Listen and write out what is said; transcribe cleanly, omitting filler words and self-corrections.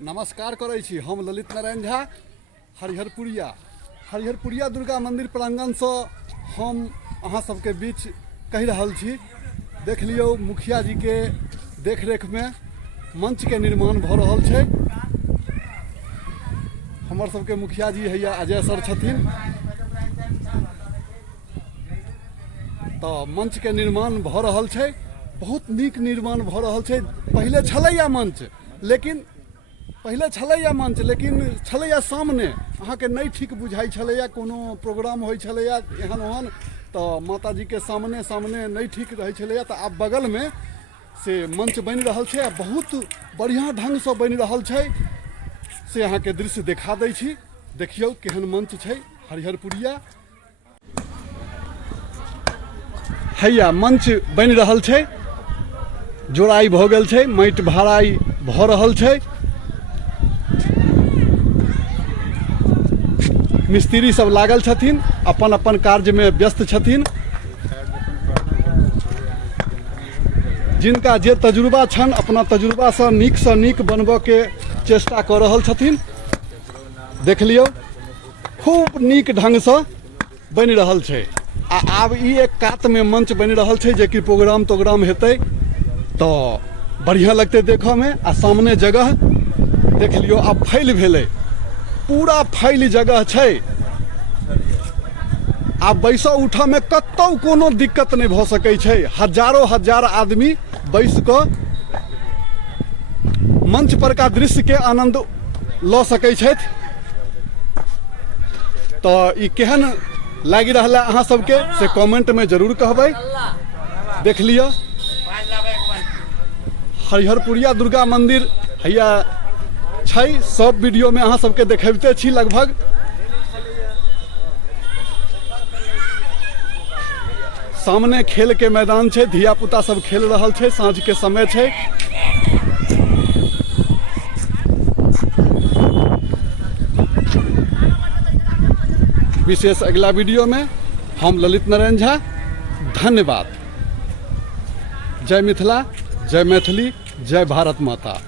नमस्कार करै छी हम ललित नारायण झा हरिहरपुरिया दुर्गा मंदिर प्रांगण से हम अहाँ सबके बीच कहि रहल छी। देख लियौ मुखिया जी के देखरेख में मंच के निर्माण भ रहल छै। हमर सबके मुखिया जी हैया अजय सर छथिन। तो मंच के निर्माण भ रहल छै, बहुत नीक निर्माण भ रहल छै। पहले छलैया मंच लेकिन छलैया सामने अहाँ के नहीं ठीक बुझाई छलैया, कोनो प्रोग्राम होय छलैया एहन ओहन तो माता जी के सामने नहीं ठीक रहे छलैया। तो आब बगल में से मंच बन रहल छै, बहुत बढ़िया ढंग से बन रहल छै। से अहाँ के दृश्य देखा दै छी, देखियौ केहन मंच छै हरिहरपुरिया। हैया मंच बन रहल छै, जोड़ाई भ गेल छै, माटि भराई भ रहल छै। मिस्त्री सब लागल छथिन, अपन अपन कार्य में व्यस्त छथिन। जिनका जे तजुर्बा छन अपना तजुर्बा से नीक बनबऽ के चेष्टा कर रहल छथिन। देख लियौ खूब नीक ढंग से बन रहल छै। आब ई एक कात में मंच बन रहल छै जे कि प्रोग्राम तोग्राम हेतै तो बढ़िया लगते देखऽ में। आ सामने जगह देख लियौ आब फैल भेलै, पूरा फैल जगह छै। आब बैसऽ उठऽ में कतौ कोनो दिक्कत नहीं भ सकै छै। हजारों हजार आदमी बैस कऽ मंच पर का दृश्य के आनंद ल सकै छथि। तो ई केहन लागि रहल है अहाँ सबके से कमेंट में जरूर कहबै। देख लिअ हरिहरपुरिया दुर्गा मंदिर हैया छै, सब वीडियो में अहाँ सबके देखबते छी। लगभग सामने खेल के मैदान छै, धिया पुता सब खेल रहल छै, साँझ के समय छै। विशेष अगला वीडियो में हम ललित नारायण झा, धन्यवाद। जय मिथिला, जय मैथिली, जय भारत माता।